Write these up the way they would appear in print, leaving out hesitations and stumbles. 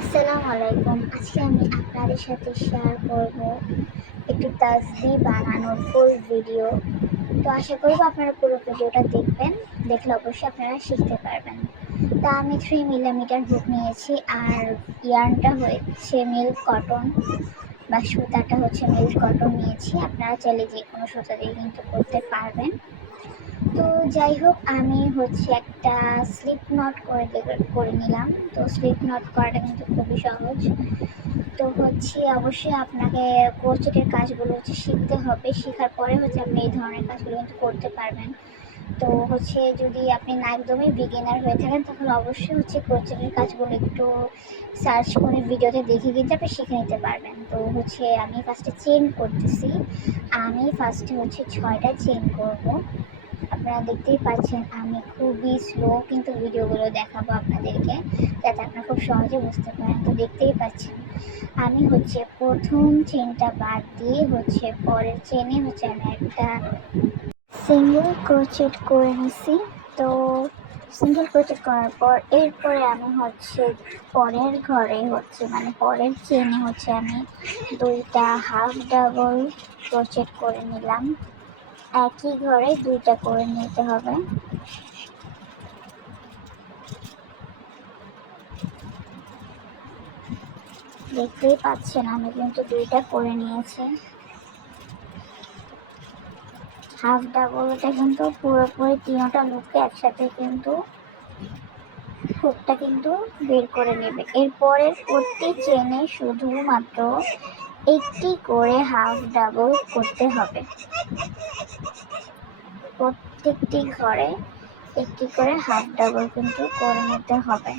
আসসালামু আলাইকুম। আজকে আমি আপনাদের সাথে শেয়ার করব একটি তাসবিহ বানানোর ফুল ভিডিও। তো আশা করব আপনারা পুরো ভিডিওটা দেখবেন, দেখলে অবশ্যই আপনারা শিখতে পারবেন। তা আমি 3 মিলিমিটার হুক নিয়েছি, আর ইয়ার্নটা হচ্ছে মিল্ক কটন বা সুতাটা হচ্ছে মিল্ক কটন নিয়েছি। আপনারা চাইলে যে কোনো সুতা দিয়ে কিন্তু করতে পারবেন। তো যাই হোক, আমি হচ্ছে একটা স্লিপ নট করে নিলাম। তো স্লিপ নট করাটা কিন্তু খুবই সহজ। তো হচ্ছে অবশ্যই আপনাকে ক্রোচেটের কাজগুলো হচ্ছে শিখতে হবে। শেখার পরে হচ্ছে আপনি এই ধরনের কাজগুলো কিন্তু করতে পারবেন। তো হচ্ছে যদি আপনি না একদমই বিগিনার হয়ে থাকেন, তাহলে অবশ্যই হচ্ছে ক্রোচেটের কাজগুলো একটু সার্চ করে ভিডিওতে দেখে কিন্তু আপনি শিখে নিতে পারবেন। তো হচ্ছে আমি ফার্স্টে চেন করতেছি। আমি ফার্স্টে হচ্ছে 6টা চেন করব। আপনারা দেখতেই পাচ্ছেন আমি খুবই স্লো কিন্তু ভিডিওগুলো দেখাবো আপনাদেরকে, যাতে আপনারা খুব সহজে বুঝতে পারেন। তো দেখতেই পাচ্ছেন আমি হচ্ছে প্রথম চেনটা বাদ দিয়ে হচ্ছে পরের চেনে হচ্ছে আমি একটা সিঙ্গেল ক্রোচেট করে নিছি। তো সিঙ্গেল ক্রোচেট করার পর এরপরে আমি হচ্ছে পরের ঘরে হচ্ছে মানে পরের চেনে হচ্ছে আমি 2টা হাফ ডাবল ক্রোচেট করে নিলাম। একই ঘরে 2টা করে নিতে হবে। দেখতেই পাচ্ছেন আমি কিন্তু 2টা করে নিয়েছি। হাফ ডাবলটা কিন্তু পুরোপুরি 3টা লুপকে একসাথে কিন্তু হুকটা কিন্তু বের করে নেবে। এরপরের প্রতি চেনে শুধুমাত্র একটি করে হাফ ডাবল করতে হবে। প্রত্যেকটি ঘরে একটি করে হাফ ডাবল কিন্তু করে নিতে হবে।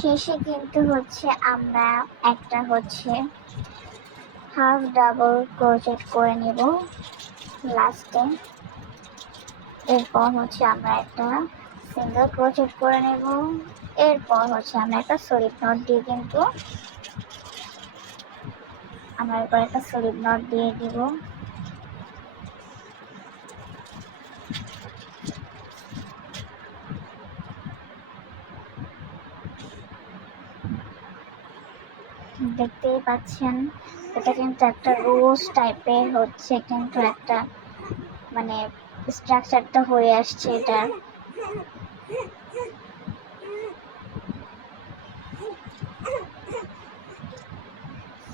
শেষে কিন্তু হচ্ছে আমরা একটা হচ্ছে হাফ ডাবল ক্রোচেট করে নেব লাস্টে। এরপর হচ্ছে আমরা একটা সিঙ্গেল ক্রোচেট করে নেব। এরপর হচ্ছে আমরা একটা স্লিপ নট দিয়ে কিন্তু দিব। দেখতেই পাচ্ছেন এটা কিন্তু একটা রোজ টাইপের হচ্ছে কিন্তু একটা মানে স্ট্রাকচারটা হয়ে আসছে এটা।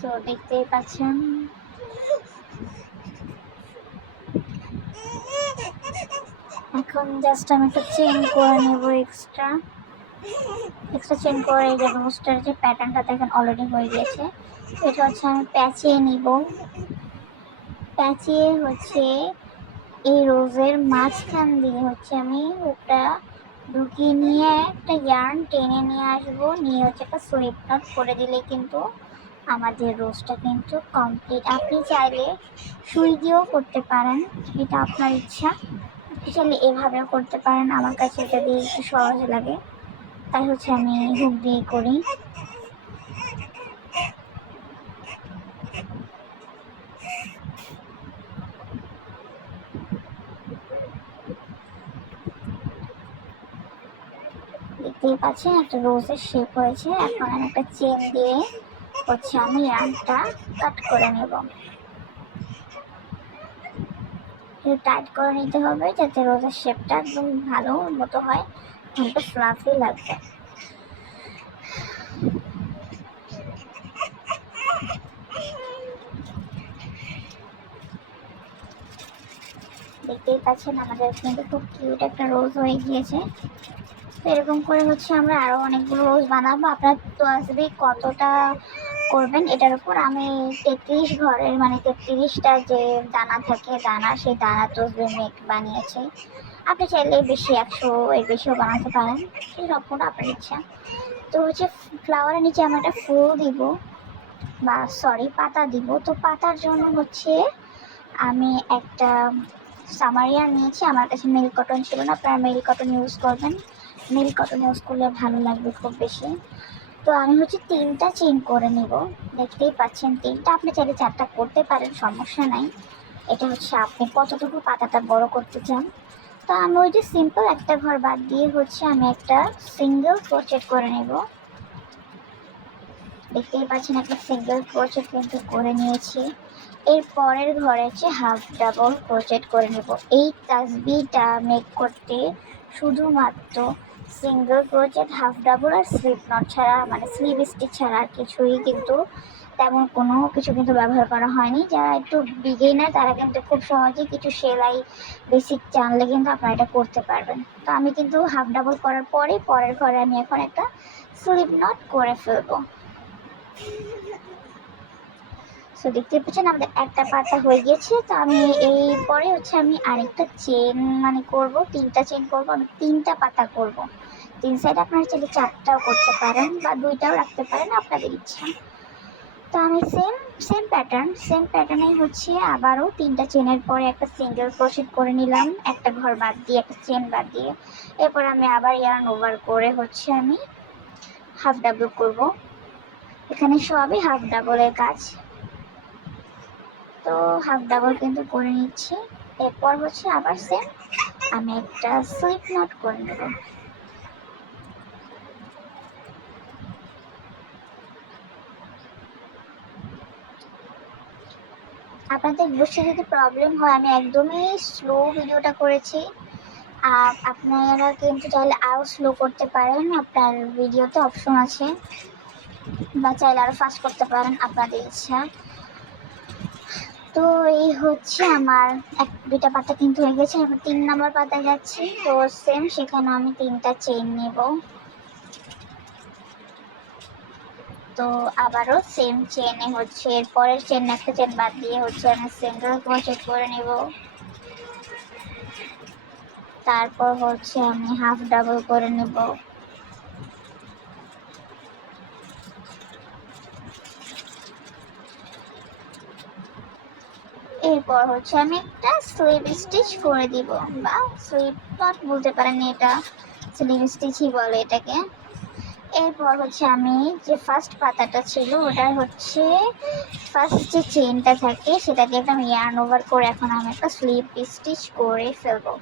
তো দেখতেই পাচ্ছেন এখন জাস্ট আমি একটা চেন করে নেব। এক্সট্রা চেন করে এই যে রোজটার যে প্যাটার্নটা দেখেন অলরেডি হয়ে গিয়েছে। এটা হচ্ছে আমি প্যাচিয়ে নিব। প্যাচিয়ে হচ্ছে এই রোজের মাঝখান দিয়ে হচ্ছে আমি ওটা ঢুকিয়ে নিয়ে একটা ইয়ার্ন টেনে নিয়ে আসবো। নিয়ে হচ্ছে একটা স্লিপ নট করে দিলে কিন্তু আমাদের রোজটা কিন্তু কমপ্লিট। আপনি চাইলে সুই দিয়েও করতে পারেন, এটা আপনার ইচ্ছা। আপনি চাইলে এভাবেও করতে পারেন। আমার কাছে এটা দিয়ে একটু সহজ লাগে, তাই হচ্ছে আমি হুক দিয়ে করি। দেখতেই পাচ্ছেন একটা রোজের শেপ হয়েছে। এখন আমি একটা চেন দিয়ে হচ্ছে আমি ইয়ার্নটা কাট করে নেব। একটু টাইট করে নিতে হবে যাতে রোজের শেপটা একদম ভালো মতো হয়, একটু ফ্লাফি লাগবে। দেখতেই পাচ্ছেন আমাদের কিন্তু খুব কিউট একটা রোজ হয়ে গিয়েছে। তো এরকম করে হচ্ছে আমরা আরো অনেকগুলো রোজ বানাবো। আপনার তো আসবে কতটা করবেন। এটার উপর আমি 33 ঘরের মানে 33টা যে দানা থাকে দানা, সেই দানা তসবি মেঘ বানিয়েছি। আপনি চাইলে বেশি 100 এর বেশিও বানাতে পারেন, সেই সম্পূর্ণ আপনার ইচ্ছা। তো হচ্ছে ফ্লাওয়ারের নিচে আমি একটা ফুল দিব বা সরি পাতা দিব। তো পাতার জন্য হচ্ছে আমি একটা সামারিয়ার নিয়েছি। আমার কাছে মিল্ক কটন ছিল না, আপনারা মিল্ক কটন ইউজ করবেন। মিল্ক কটন ইউজ করলে ভালো লাগবে খুব বেশি। তো আমি হচ্ছে 3টা চেইন করে নিব। দেখতেই পাচ্ছেন 3টা, আপনি চাইলে 4টা করতে পারেন, সমস্যা নাই। এটা হচ্ছে আপনি কতটুকু পাতাটা বড় করতে চান। তো আমি ওই যে সিম্পল একটা ঘর বাদ দিয়ে হচ্ছে আমি একটা সিঙ্গেল ক্রোচেট করে নেব। দেখতেই পাচ্ছেন একটা সিঙ্গেল ক্রোচেট কিন্তু করে নিয়েছি। এর পরের ঘরে হচ্ছে হাফ ডাবল ক্রোচেট করে নেব। এই তাসবিটা মেক করতে শুধুমাত্র single crochet, half double R slip not ছাড়া মানে স্লিভ স্টিচ ছাড়া আর কিছুই কিন্তু তেমন কোনো কিছু কিন্তু ব্যবহার করা হয়নি। যারা একটু বিগিনার তারা কিন্তু খুব সহজে কিছু সেলাই বেসিক জানলে কিন্তু আপনারা এটা করতে পারবেন। তো আমি কিন্তু হাফ ডাবল করার পরে পরের ঘরে আমি এখন একটা স্লিপ নট করে ফেলবো। সো দেখতে পাচ্ছেন আমাদের একটা পাতা হয়ে গেছে। তো আমি এই পরে হচ্ছে আমি আরেকটা চেন মানে করব, 3টা চেন করব। আমি 3টা পাতা করব। 3 সাইড আপনারা চাইলে 4টাও করতে পারেন বা 2টাও রাখতে পারেন, আপনাদের ইচ্ছা। তো আমি সেম প্যাটার্নে হচ্ছে আবারও 3টা চেনের পরে একটা সিঙ্গেল ক্রোশেট করে নিলাম, একটা ঘর বাদ দিয়ে, একটা চেন বাদ দিয়ে। এরপর আমি আবার ইয়ার্ন ওভার করে হচ্ছে আমি হাফ ডাবল করব। এখানে সবই হাফ ডাবলের কাজ। তো হাফ ডাবল কিন্তু করে নিচ্ছি। এরপর হচ্ছে আবার সেম আমি একটা স্লিপ নট করে নেব। আপনাদের বুঝতে যদি প্রবলেম হয়, আমি একদমই স্লো ভিডিওটা করেছি। আর আপনারা কিন্তু চাইলে আরও স্লো করতে পারেন, আপনার ভিডিওতে অপশন আছে, বা চাইলে আরও ফাস্ট করতে পারেন, আপনাদের ইচ্ছা। তো এই হচ্ছে আমার 2টা পাতা কিন্তু হয়ে গেছে। আমি 3 নম্বর পাতায় যাচ্ছি। তো সেম সেখানে আমি 3টা চেইন নেব। তো আবারও সেম চেনে হচ্ছে এরপরের চেন একটা চেন বাদ দিয়ে হচ্ছে আমি সিঙ্গেল ক্রোশেট করে নেব। তারপর হচ্ছে আমি হাফ ডাবল করে নেব। এরপর হচ্ছে আমি একটা স্লিভ স্টিচ করে দিব, বা স্লিভ নট বলতে পারেন, এটা স্লিভ স্টিচই বলে এটাকে। এরপর হচ্ছে আমি যে ফার্স্ট পাতাটা ছিল ওটার হচ্ছে ফার্স্ট যে চেনটা থাকে সেটা দিয়ে একটা আমি ইয়ার্ন ওভার করে এখন আমি একটা স্লিভ স্টিচ করে ফেলবো,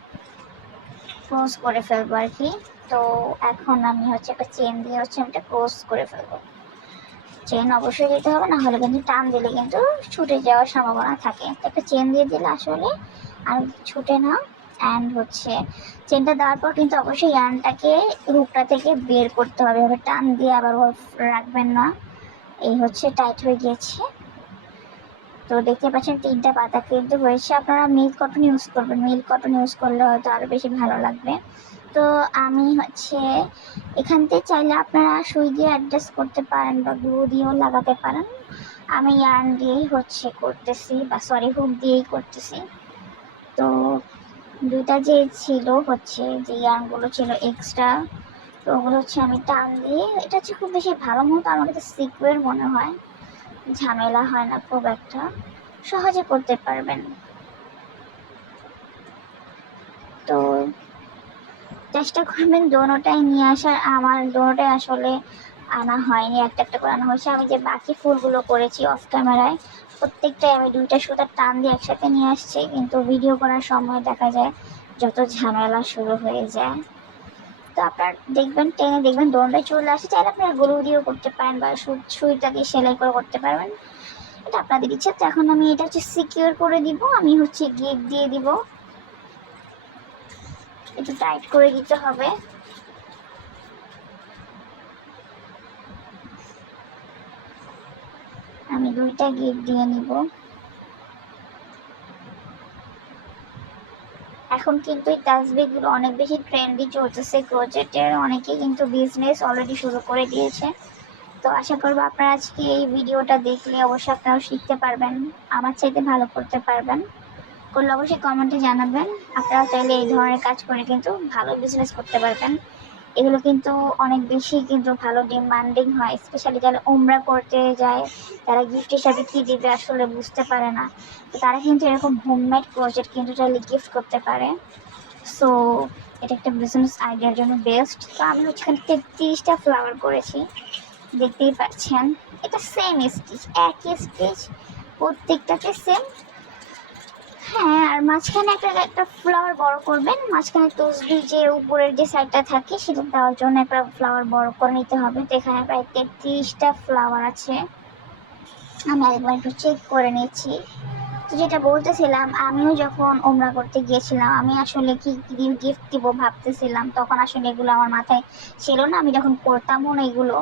ক্লোজ করে ফেলবো আর কি। তো এখন আমি হচ্ছে একটা চেন দিয়ে হচ্ছে আমি এটা ক্লোজ করে ফেলবো। চেন অবশ্যই দিতে হবে, না হলে কিন্তু টান দিলে কিন্তু ছুটে যাওয়ার সম্ভাবনা থাকে। একটা চেন দিয়ে দিলে আসলে আর ছুটে না। অ্যান্ড হচ্ছে চেনটা দেওয়ার পর কিন্তু অবশ্যই ইয়ার্নটাকে হুকটা থেকে বের করতে হবে, এভাবে টান দিয়ে আবার রাখবেন না। এই হচ্ছে টাইট হয়ে গিয়েছে। তো দেখতে পাচ্ছেন 3টা পাতা কিন্তু হয়েছে। আপনারা মিল্ক কটন ইউজ করবেন, মিল্ক কটন ইউজ করলে হয়তো আরও বেশি ভালো লাগবে। তো আমি হচ্ছে এখান থেকে চাইলে আপনারা সুই দিয়ে অ্যাডজাস্ট করতে পারেন বা গ্লু দিয়েও লাগাতে পারেন। আমি ইয়ার্ন দিয়েই হচ্ছে করতেছি, বা সরি হুক দিয়েই করতেছি। তো 2টা যে ছিল হচ্ছে যে ইয়ার্নগুলো ছিল এক্সট্রা, তো ওগুলো হচ্ছে আমি টান দিয়ে, এটা হচ্ছে খুব বেশি ভালো মতো আমার কাছে সিকুয়ের মনে হয়, ঝামেলা হয় না খুব একটা, সহজে করতে পারবেন। তো চেষ্টা করবেন দোনোটাই নিয়ে আসার। আমার দোনোটাই আসলে আনা হয়নি, একটা একটা করে আনা হয়েছে। আমি যে বাকি ফুলগুলো করেছি অফ ক্যামেরায় প্রত্যেকটাই আমি 2টা সুতার টান দিয়ে একসাথে নিয়ে আসছি, কিন্তু ভিডিও করার সময় দেখা যায় যত ঝামেলা শুরু হয়ে যায়। তো আপনার দেখবেন টেনে দেখবেন দোনোটাই চলে আসে। চাইলে আপনারা গরু দিয়েও করতে পারেন বা সুইটা দিয়ে সেলাই করে করতে পারবেন, এটা আপনাদের ইচ্ছা। তো এখন আমি এটা হচ্ছে সিকিউর করে দিব। আমি হচ্ছে গিট দিয়ে দিব, একটু টাইট করে দিতে হবে। আমি 2টা গিট দিয়ে নিব। এখন কিন্তু এই তাসবিগুলো অনেক বেশি ট্রেন্ডি চলতেছে ক্রোচেটের, অনেকেই কিন্তু বিজনেস অলরেডি শুরু করে দিয়েছে। তো আশা করবো আপনারা আজকে এই ভিডিওটা দেখলে অবশ্যই আপনারাও শিখতে পারবেন, আমার চাইতে ভালো করতে পারবেন। করলে অবশ্যই কমেন্টে জানাবেন। আপনারা চাইলে এই ধরনের কাজ করে কিন্তু ভালো বিজনেস করতে পারবেন। এগুলো কিন্তু অনেক বেশি কিন্তু ভালো ডিমান্ডিং হয়, স্পেশালি যারা উমরা করতে যায়, তারা গিফট হিসাবে কী দিবে আসলে বুঝতে পারে না। তো তারা কিন্তু এরকম হোমমেড প্রজেক্ট কিন্তু চাইলে গিফট করতে পারে। সো এটা একটা বিজনেস আইডিয়ার জন্য বেস্ট। তো আমি হচ্ছে 33টা ফ্লাওয়ার করেছি, দেখতেই পাচ্ছেন। এটা সেম স্টিচ, একই স্টিচ, প্রত্যেকটাতে সেম। হ্যাঁ, আর মাঝখানে একটা ফ্লাওয়ার বড় করবেন, মাঝখানে তসবি যে উপরের যে সাইডটা থাকে সেটা দেওয়ার জন্য একটা ফ্লাওয়ার বড় করে নিতে হবে। তো এখানে প্রায় 33টা ফ্লাওয়ার আছে। আমি আরেকবার একটু চেক করে নিচ্ছি। তো যেটা বলতেছিলাম, আমিও যখন ওমরা করতে গিয়েছিলাম, আমি আসলে কি গিফট দিব ভাবতেছিলাম, তখন আসলে এগুলো আমার মাথায় ছিল না, আমি যখন করতামও না এগুলো।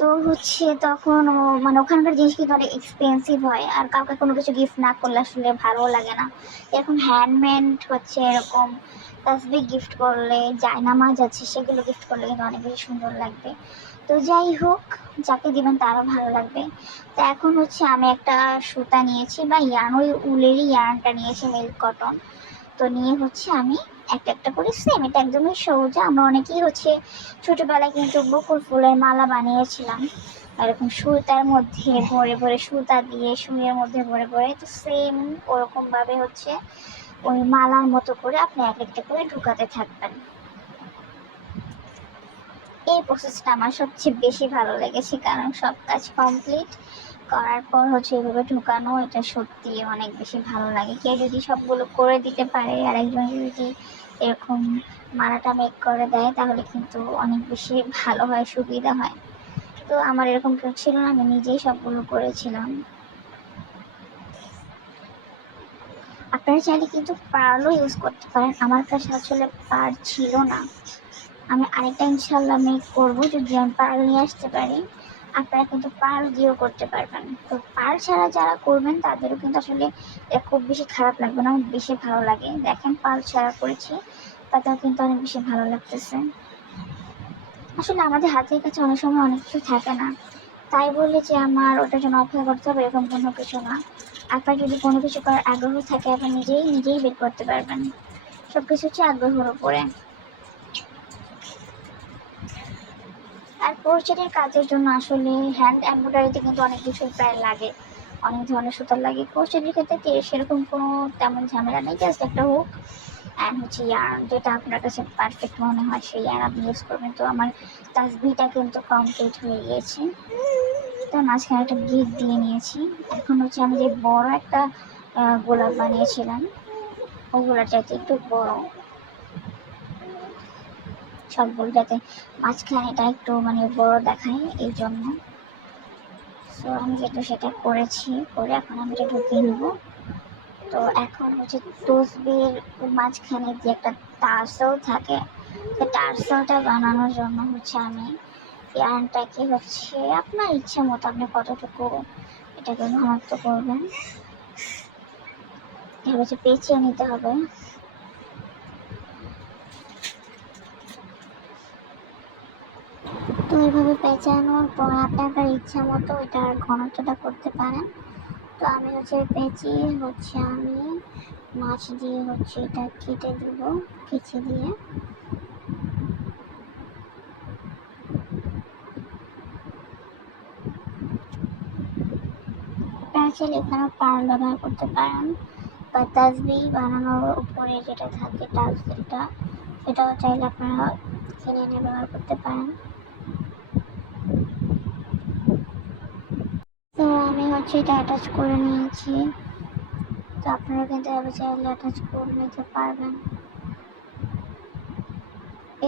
তো হচ্ছে তখন মানে ওখানকার জিনিস কিন্তু অনেক এক্সপেন্সিভ হয়, আর কাউকে কোনো কিছু গিফট না করলে আসলে ভালো লাগে না। এরকম হ্যান্ডমেড হচ্ছে এরকম তাসবিহ গিফট করলে, জায়নামাজ আছে সেগুলো গিফট করলে কিন্তু অনেক বেশি সুন্দর লাগবে। তো যাই হোক, যাকে দিবেন তারও ভালো লাগবে। তো এখন হচ্ছে আমি একটা সুতা নিয়েছি বা ইয়ার্ন, ওই উলেরই ইয়ার্নটা নিয়েছি, মিল্ক কটন। তো নিয়ে হচ্ছে আমি একটা একটা করে সেম, এটা একদমই সহজে। আমরা অনেকেই হচ্ছে ছোটবেলায় কিন্তু বকুল ফুলের মালা বানিয়েছিলাম, এরকম সুতার মধ্যে ভরে ভরে, সুতা দিয়ে সুইয়ের মধ্যে ভরে ভরে। তো সেম ওরকম ভাবে হচ্ছে ওই মালার মতো করে আপনি এক একটা করে ঢুকাতে থাকবেন। এই প্রসেসটা আমার সবচেয়ে বেশি ভালো লেগেছে, কারণ সব কাজ কমপ্লিট করার পর হচ্ছে এভাবে ঢুকানো, এটা সত্যি অনেক বেশি ভালো লাগে। কেউ যদি সবগুলো করে দিতে পারে আর একজন যদি এরকম মালাটা মেক করে দেয়, তাহলে কিন্তু অনেক বেশি ভালো হয়, সুবিধা হয়। তো আমার এরকম কেউ ছিল না, আমি নিজেই সবগুলো করেছিলাম। আপনারা চাইলে কিন্তু পার্লও ইউজ করতে পারেন, আমার কাছে আসলে পার ছিল না। আমি আরেকটা ইনশাল্লাহ মেক করবো, যদি আমি পার্ল নিয়ে আসতে পারি। আপনারা কিন্তু পার্ল দিয়েও করতে পারবেন। তো পার্ল ছাড়া যারা করবেন তাদেরও কিন্তু আসলে খুব বেশি খারাপ লাগবে না, অনেক বেশি ভালো লাগে। দেখেন পার্ল ছাড়া করেছি, তাতেও কিন্তু অনেক বেশি ভালো লাগতেছে। আসলে আমাদের হাতের কাছে অনেক সময় অনেক কিছু থাকে না, তাই বলে যে আমার ওটার জন্য অপেক্ষা করতে হবে এরকম কোনো কিছু না। আপনার যদি কোনো কিছু করার আগ্রহ থাকে, আপনি নিজেই নিজেই বের করতে পারবেন। সব কিছু হচ্ছে আগ্রহের উপরে। আর ক্রোশেটের কাজের জন্য আসলে হ্যান্ড এমব্রয়ডারিতে কিন্তু অনেক কিছু প্রায় লাগে, অনেক ধরনের সুতার লাগে। ক্রোশেটের ক্ষেত্রে সেরকম কোনো তেমন ঝামেলা নেই, জাস্ট একটা হুক অ্যান্ড হচ্ছে ইয়ার্ন, যেটা আপনার কাছে পারফেক্ট মনে হয় সেই ইয়ার্ন আপনি ইউজ করবেন। তো আমার তাসবিহটা কিন্তু কমপ্লিট হয়ে গিয়েছে। তো মাঝখানে একটা গিট দিয়ে নিয়েছি। এখন হচ্ছে আমি যে বড় একটা গোলাপ বানিয়েছিলাম, ওগুলোর চাইতে একটু বড়, সবগুলো যাতে মাঝখানেটা একটু মানে বড় দেখায় এই জন্য। সো আমি যেটা সেটা করেছি, করে এখন আমি এটা ঢুকিয়ে নেব। তো এখন হচ্ছে তসবির মাঝখানে যে একটা টার্সেল থাকে, সেই টার্সেলটা বানানোর জন্য হচ্ছে আমি ইয়ার্নটাকে হচ্ছে আপনার ইচ্ছে মতো আপনি কতটুকু এটাকে ঘনত্ব করবেন, এবার হচ্ছে পেঁচিয়ে নিতে হবে। তো এইভাবে পেঁচানোর পর আপনি আপনার ইচ্ছা মতো এটার ঘনত্বটা করতে পারেন। তো আমি হচ্ছে পেঁচিয়ে হচ্ছে আমি মাছ দিয়ে হচ্ছে এটা কেটে দিব, কেচে দিয়ে। আপনারা চাইলে এখানেও পার্ল ব্যবহার করতে পারেন, বা তাসবিহ বানানোর উপরে যেটা থাকে টার্সেলটা, সেটাও চাইলে আপনারা কিনে এনে ব্যবহার করতে পারেন। তো আমি হচ্ছে এটা অ্যাটাচ করে নিয়েছি। তো আপনারা কিন্তু এভাবে চাইলে অ্যাটাচ করে নিতে পারবেন।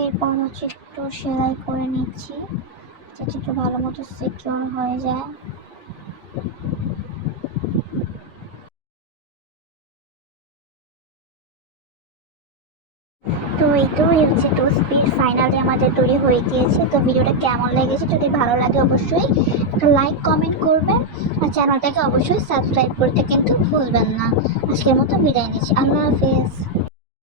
এরপর হচ্ছে একটু সেলাই করে নিচ্ছি, যাতে একটু ভালো মতো সিকিউর হয়ে যায়। তো এই তো হচ্ছে তসবির ফাইনালি আমাদের তৈরি হয়ে গিয়েছে। তো ভিডিওটা কেমন লেগেছে, যদি ভালো লাগে অবশ্যই একটা লাইক কমেন্ট করবেন, আর চ্যানেলটাকে অবশ্যই সাবস্ক্রাইব করতে কিন্তু ভুলবেন না। আজকের মতো বিদায় নিচ্ছি, আল্লাহ হাফেজ।